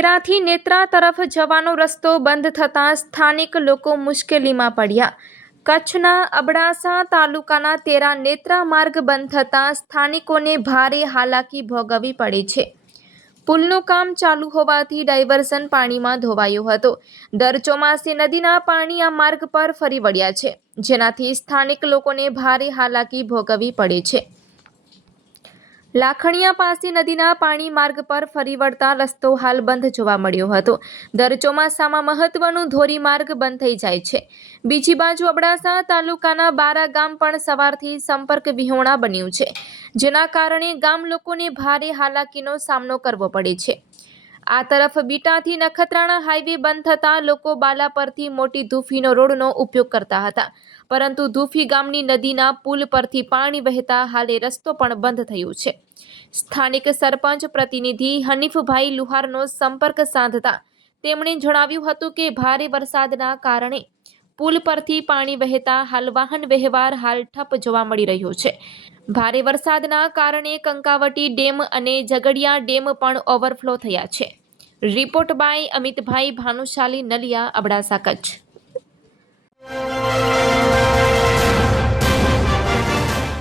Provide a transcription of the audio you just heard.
તેરાથી નેત્રા તરફ જવાનો રસ્તો બંધ થતાં સ્થાનિક લોકો મુશ્કેલીમાં પડ્યા. કચ્છના અબડાસા તાલુકાના તેરા નેત્રા માર્ગ બંધ થતાં સ્થાનિકોને ભારે હાલાકી ભોગવવી પડે છે. પુલનું કામ ચાલુ હોવાથી ડાયવર્ઝન પાણીમાં ધોવાયો હતો. દર ચોમાસે નદીના પાણી આ માર્ગ પર ફરી વળ્યા છે, જેનાથી સ્થાનિક લોકોને ભારે હાલાકી ભોગવવી પડે છે. લાખણીયા પાસે નદીના પાણી માર્ગ પર ફરી વળતા રસ્તો હાલ બંધ જોવા મળ્યો હતો. દર ચોમાસામાં મહત્વનું ધોરીમાર્ગ બંધ થઈ જાય છે. બીજી બાજુ અબડાસા તાલુકાના બારા ગામ પણ સવારથી સંપર્ક વિહોણા બન્યું છે, જેના કારણે ગામ લોકોને ભારે હાલાકીનો સામનો કરવો પડે છે. આ તરફ બીટાથી નખત્રાણા હાઈવે બંધ થતાં લોકો બાલા પરથી મોટી ધૂફીનો રોડનો ઉપયોગ કરતા હતા, પરંતુ ધૂફી ગામની નદીના પુલ પરથી પાણી વહેતા હાલે રસ્તો પણ બંધ થયો છે. સ્થાનિક સરપંચ પ્રતિનિધિ હનીફભાઈ લુહારનો સંપર્ક સાધતા તેમણે જણાવ્યું હતું કે ભારે વરસાદના કારણે પુલ પરથી પાણી વહેતા હાલ વાહન વ્યવહાર હાલ ઠપ જોવા મળી રહ્યો છે. ભારે વરસાદના કારણે કંકાવટી ડેમ અને ઝઘડિયા ડેમ પણ ઓવરફ્લો થયા છે. Report by Amitbhai Bhanushali, Naliya, Abdasa, Kutch.